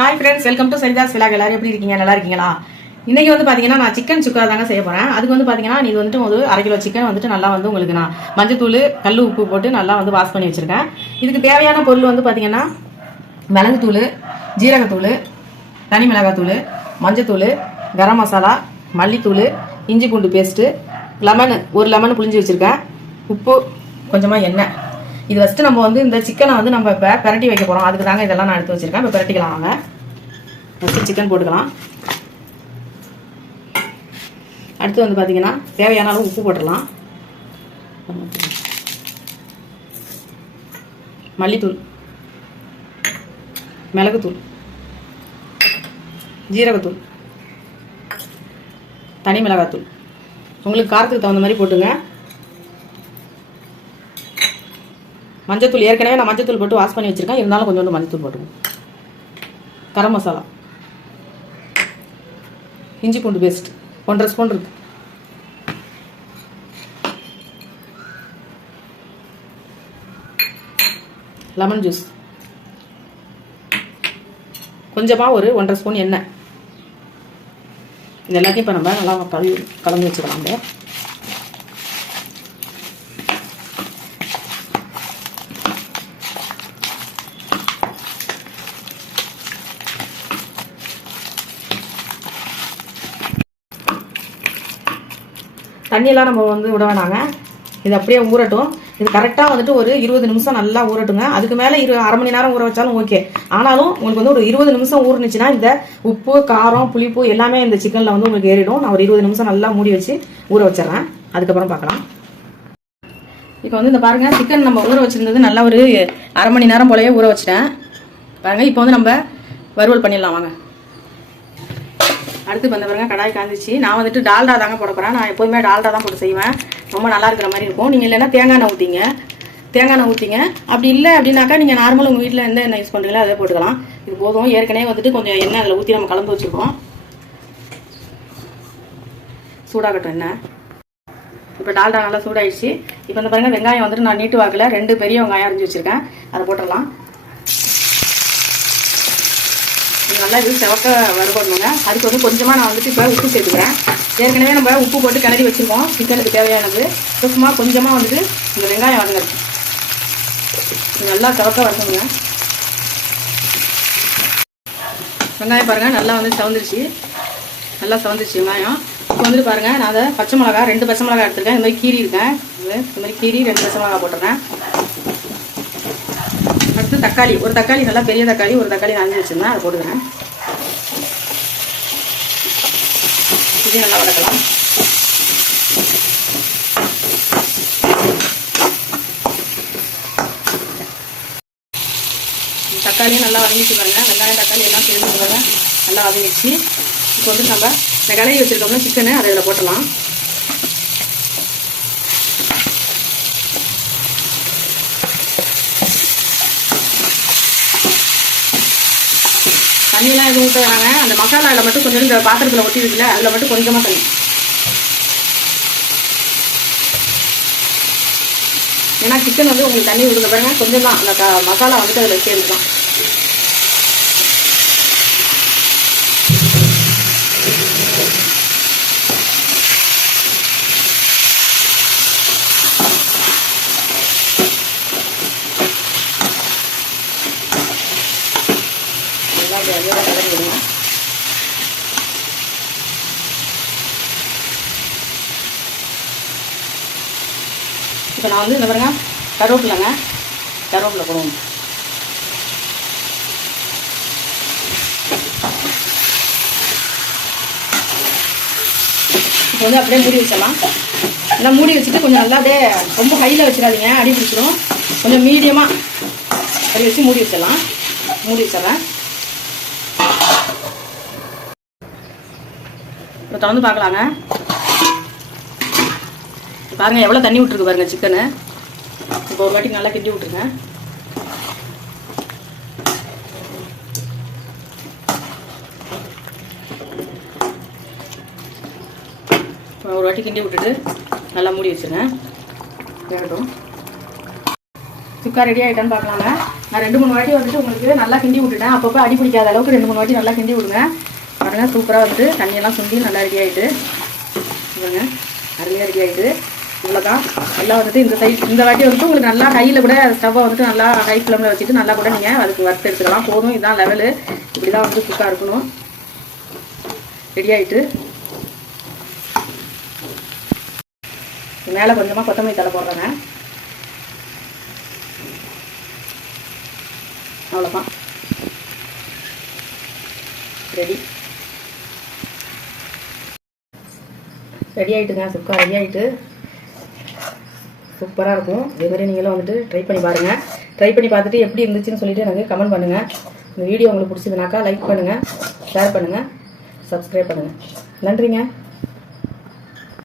Hi friends welcome to Saritha's vlog எல்லாரும் எப்படி இருக்கீங்க? நல்லா இருக்கீங்களா? இன்னைக்கு வந்து பாத்தீங்கன்னா நான் சிக்கன் சுக்கா தாங்க செய்ய போறேன். அதுக்கு வந்து பாத்தீங்கன்னா இது வந்துட்டு ஒரு அரை கிலோ சிக்கன் வந்துட்டு நல்லா வந்து உங்களுக்கு நான் மஞ்சத்தூள் கல் உப்பு போட்டு நல்லா வந்து வாஷ் பண்ணி வச்சிருக்கேன். இதுக்கு தேவையான பொருள் வந்து பாத்தீங்கன்னா மிளகுத்தூள் ஜீரகத்தூள் தனி மிளகாத்தூள் மஞ்சத்தூள் கரம் மசாலா மல்லித்தூள் இஞ்சி பூண்டு பேஸ்ட்டு லெமனு ஒரு லெமன் புளிஞ்சு வச்சிருக்கேன். உப்பு கொஞ்சமாக எண்ணெய். இது ஃபஸ்ட்டு நம்ம வந்து இந்த சிக்கனை வந்து நம்ம இப்போ பிரட்டி வைக்க போகிறோம் அதுக்கு தாங்க இதெல்லாம் நான் எடுத்து வச்சுருக்கேன். இப்போ பிரட்டிக்கலாம் வாங்க. ஃபஸ்ட்டு சிக்கன் போட்டுக்கலாம். அடுத்து வந்து பார்த்தீங்கன்னா தேவையான அளவு உப்பு போட்டுடலாம். மல்லித்தூள். மிளகுத்தூள். ஜீரகத்தூள். தனி மிளகாத்தூள். உங்களுக்கு காரத்துக்கு தகுந்த மாதிரி போட்டுங்க. மஞ்சத்தூள். ஏற்கனவே நான் மஞ்சத்தூள் போட்டு வாஷ் பண்ணி வச்சுருக்கேன். இருந்தாலும் கொஞ்சோண்டு மஞ்சத்தூள் போட்டுங்க கரம் மசாலா. இஞ்சி பூண்டு பேஸ்ட் ஒன்றரை ஸ்பூன் இருக்கு. லெமன் ஜூஸ் கொஞ்சமாக ஒரு ஒன்றரை ஸ்பூன் எண்ணெய். இது எல்லாத்தையும் இப்போ நம்ம நல்லா கழுவி கலந்து வச்சுக்கலாம். தண்ணியெல்லாம் நம்ம வந்து விட வேணாங்க. இது அப்படியே ஊறட்டும். இது கரெக்டாக வந்துட்டு ஒரு இருபது நிமிஷம் நல்லா ஊறட்டுங்க. அதுக்கு மேலே இரு அரை மணி நேரம் ஊற வச்சாலும் ஓகே ஆனாலும் உங்களுக்கு வந்து ஒரு இருபது நிமிஷம் ஊறுனுச்சுன்னா இந்த உப்பு காரம் புளிப்பு எல்லாமே இந்த சிக்கனில் வந்து உங்களுக்கு ஏறிடும். நான் ஒரு இருபது நிமிஷம் நல்லா மூடி வச்சு ஊற வச்சிடறேன். அதுக்கப்புறம் பார்க்கலாம். இப்போ வந்து இந்த பாருங்க. சிக்கன் நம்ம ஊற வச்சுருந்தது நல்லா ஒரு அரை மணி நேரம் போலவே ஊற வச்சிட்டேன். பாருங்கள் இப்போ வந்து நம்ம வறுவல் பண்ணிடலாம் வாங்க. அடுத்து வந்த பாருங்க கடாய் காந்துச்சு நான் வந்துட்டு டால்டா தாங்க போட போகிறேன் நான் எப்போதுமே டால்டா தான் போட்டு செய்வேன். ரொம்ப நல்லா இருக்கிற மாதிரி இருக்கும். நீங்கள் இல்லைன்னா தேங்காய் எண்ணெய் ஊற்றிங்க தேங்காய் எண்ணெய் ஊற்றிங்க அப்படி இல்லை அப்படின்னாக்கா நீங்கள் நார்மலாக உங்கள் வீட்டில் எந்த எண்ணெய் யூஸ் பண்ணுறீங்களோ அதை போட்டுக்கலாம். இது போதும். ஏற்கனவே வந்துட்டு கொஞ்சம் எண்ணெய் அதில் ஊற்றி நம்ம கலந்து வச்சுருக்கோம். சூடாகட்டும் எண்ணெய். இப்போ டால்டா நல்லா சூடாயிடுச்சு. இப்போ இந்த பாருங்க வெங்காயம் வந்துட்டு நான் நீட்டு வாக்கில். ரெண்டு பெரிய வெங்காயம் அரிஞ்சு வச்சுருக்கேன். அதை போட்டுடலாம் இது நல்லா இது செவக்க வறுபடணுங்க. அதுக்கு வந்து கொஞ்சமாக நான் வந்துட்டு இப்போ உப்பு சேர்த்துக்கிறேன். ஏற்கனவே நம்ம உப்பு போட்டு கிளறி வச்சுருக்கோம். சிக்கனுக்கு தேவையானது. இப்போ சும்மா கொஞ்சமாக வந்துட்டு இந்த வெங்காயம் வதங்குறது. நல்லா செவக்க வரணுங்க வெங்காயம் பாருங்கள் நல்லா வந்து செவந்துருச்சு. நல்லா சவந்துருச்சு வெங்காயம். இப்போ வந்துட்டு பாருங்கள் நான் அதை பச்சை மிளகா ரெண்டு பச்சை மிளகா எடுத்துருக்கேன். இந்த மாதிரி கீரி இருக்கேன். இது இந்த மாதிரி கீரி ரெண்டு பச்சை மிளகா போட்டுறேன். அடுத்து தக்காளி. ஒரு தக்காளி நல்லா பெரிய தக்காளி ஒரு தக்காளி நான் வச்சுருந்தேன். அதை போட்டுக்கிறேன். இது நல்லா வதக்கலாம். தக்காளியும் நல்லா வதங்கிச்சு பாருங்கள் வெங்காயம் தக்காளி எல்லாம் சேர்ந்து பாருங்க. நல்லா வதங்கிச்சு இப்போ வந்து நம்ம இந்த கலரி வச்சுருக்கோம்னா சிக்கனு அதை இதில் போட்டலாம் தண்ணியெலாம் எதுவும் ஊற்ற வராங்க அந்த மசாலாவில் மட்டும் கொஞ்சம் இந்த பாத்திரத்தில் ஒட்டி இருக்குல்ல அதில் மட்டும் கொஞ்சமாக தண்ணி. ஏன்னா சிக்கன் வந்து உங்களுக்கு தண்ணி விடுங்க பாருங்கள் கொஞ்சம் தான் அந்த மசாலா வந்துட்டு அதில் சேர்ந்துதான் நல்லா அப்படி அடியோட விடுங்க இப்போ நான் வந்து இந்த பாருங்க கருவேப்பிலைங்க. கருவேப்பிலை போடுவோம். இப்போ வந்து அப்படியே மூடி வச்சிடலாம். நல்லா மூடி வச்சுட்டு கொஞ்சம் நல்லா அப்படியே ரொம்ப ஹையில் வச்சிடாதீங்க. அடி பிடிச்சிடும் கொஞ்சம் மீடியமாக அப்படி வச்சு மூடி வச்சிடலாம். மூடி வச்சிடறேன். இப்போ திறந்து பார்க்கலாங்க. பாருங்க எவ்வளோ தண்ணி விட்டுருக்கு பாருங்க சிக்கனு இப்போ ஒரு வாட்டி நல்லா கிண்டி விட்டுருங்க. இப்போ ஒரு வாட்டி கிண்டி விட்டுட்டு நல்லா மூடி வச்சுருங்க. வேகட்டும். சுக்கா ரெடி ஆகிட்டான்னு பார்க்கலாங்க. நான் ரெண்டு மூணு வாட்டி வந்துட்டு உங்களுக்கு நல்லா கிண்டி விட்டுட்டேன். அப்பப்போ அடி பிடிக்காத அளவுக்கு ரெண்டு மூணு வாட்டி நல்லா கிண்டி விடுங்க. பாருங்க சூப்பராக வந்துட்டு தண்ணியெல்லாம் சுண்டி நல்லா ரெடி ஆகிட்டு பாருங்க அருமையாக ரெடி ஆகிட்டு இவ்வளோதான் நல்லா வந்துட்டு இந்த சைஸ் இந்த வாட்டி வந்துட்டு உங்களுக்கு நல்லா கையில் கூட ஸ்டவ்வை வந்துட்டு நல்லா ஹை ஃப்ளேமில் வச்சுட்டு நல்லா கூட நீங்கள் அதுக்கு வறுத்து எடுத்துக்கலாம். போதும் இதுதான் லெவலு இப்படி தான் வந்து சுக்காக இருக்கணும். ரெடி ஆகிட்டு மேலே கொஞ்சமாக கொத்தமல்லி தலை போடுறேங்க. அவ்வளோதான் ரெடி ரெடி ஆகிட்டுங்க சுக்கா ரெடி ஆகிட்டு சூப்பராக இருக்கும். இதேமாதிரி நீங்களும் வந்துட்டு ட்ரை பண்ணி பாருங்கள் ட்ரை பண்ணி பார்த்துட்டு எப்படி இருந்துச்சுன்னு சொல்லிட்டு எனக்கு கமெண்ட் பண்ணுங்கள் இந்த வீடியோ உங்களுக்கு பிடிச்சதுனாக்கா லைக் பண்ணுங்கள் ஷேர் பண்ணுங்கள் சப்ஸ்கிரைப் பண்ணுங்கள் நன்றிங்க.